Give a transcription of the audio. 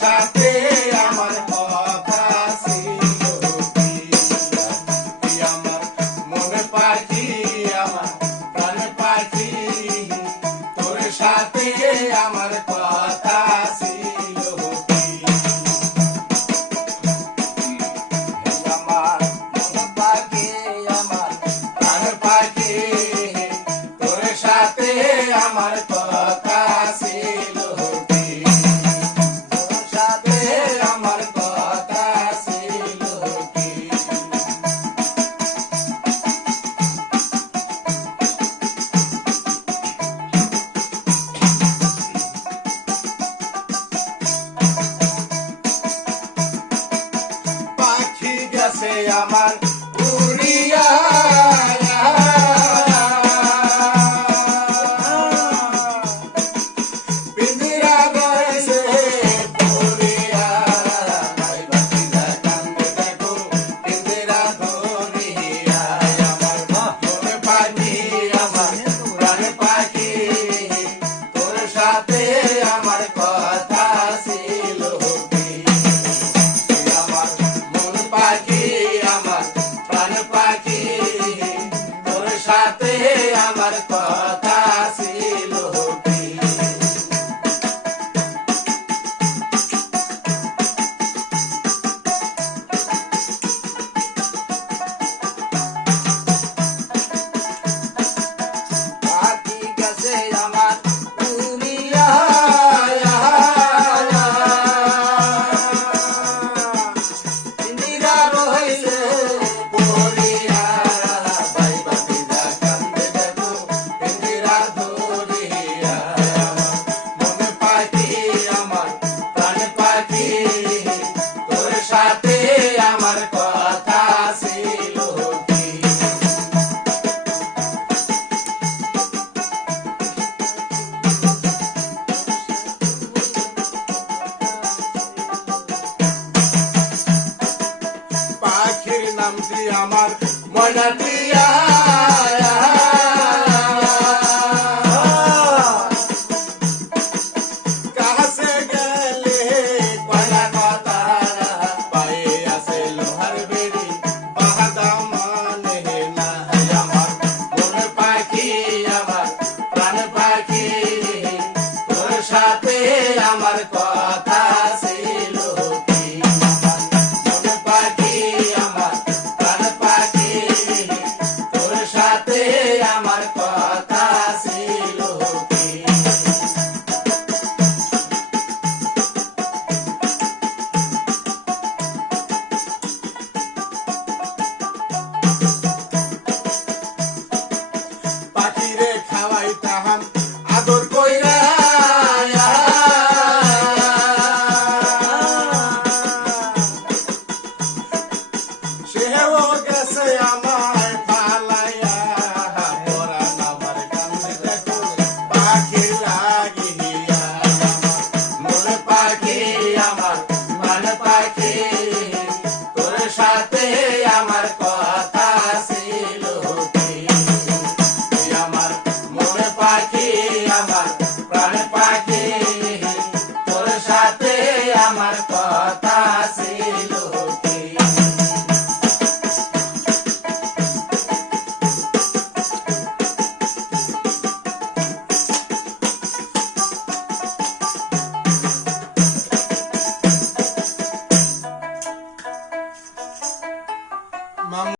সাথে আমার কথা ছিল কি? তুই আমার মনে পাখি, আমার প্রাণ পাখি, তোর সাথে আমার কথা ছিল কি? আমার মনে পাখি, আমার প্রাণ পাখি, তোর সাথে আমার কথা ছিল কি? তোর সাথে আমার কথা ছিল কি? পাখি গেছে আমার উড়িয়া, পিঞ্জিরা গেছে পড়িয়া, ভাই বাতিরা কান্দে দেখো পিঞ্জিরা ধরিয়া। আমার মনে পাখি, আমার প্রাণ পাখি, তোর সাথে আমার কথা ছিল কি? তুই আমার মন পাখি, আমার প্রাণ পাখি, তোর সাথে আমার কথা ছিল কি? পাখি গেছে আমার উড়িয়া, পিঞ্জিরা রইছে পড়িয়া, ভাই বাতিরা কান্দে দেখো পিঞ্জিরা ধরিয়া। আমার মনে পাখি, আমার প্রাণ পাখি, তোর সাথে আমার কথা ছিল কি? পাখির নামটি আমার ময়না টিয়া, কাছে গেলে কয়লা কথা, পায়ে আছে লোহার বেড়ি, বাহাদা মানে না। আমার মনে পাখি, আমার প্রাণ পাখি, তোর সাথে আমার কথা ছিল কি? মনে পাখি, আমার প্রাণ পাখি, তোর সাথে আমার কথা ছিল কি? পাখিরে খাওয়াইতাম আদর কইরা, সেও গেছে আমার পালাইয়া, পরাণ আমার কান্দে দেখো পাখির লাগিয়া। আমার মনে পাখি, আমার প্রাণ পাখি, তোর সাথে আমার কথা ছিল কি? তুই আমার মনে পাখি, আমার প্রাণ পাখি, তোর সাথে আমার কথা ছিল কি?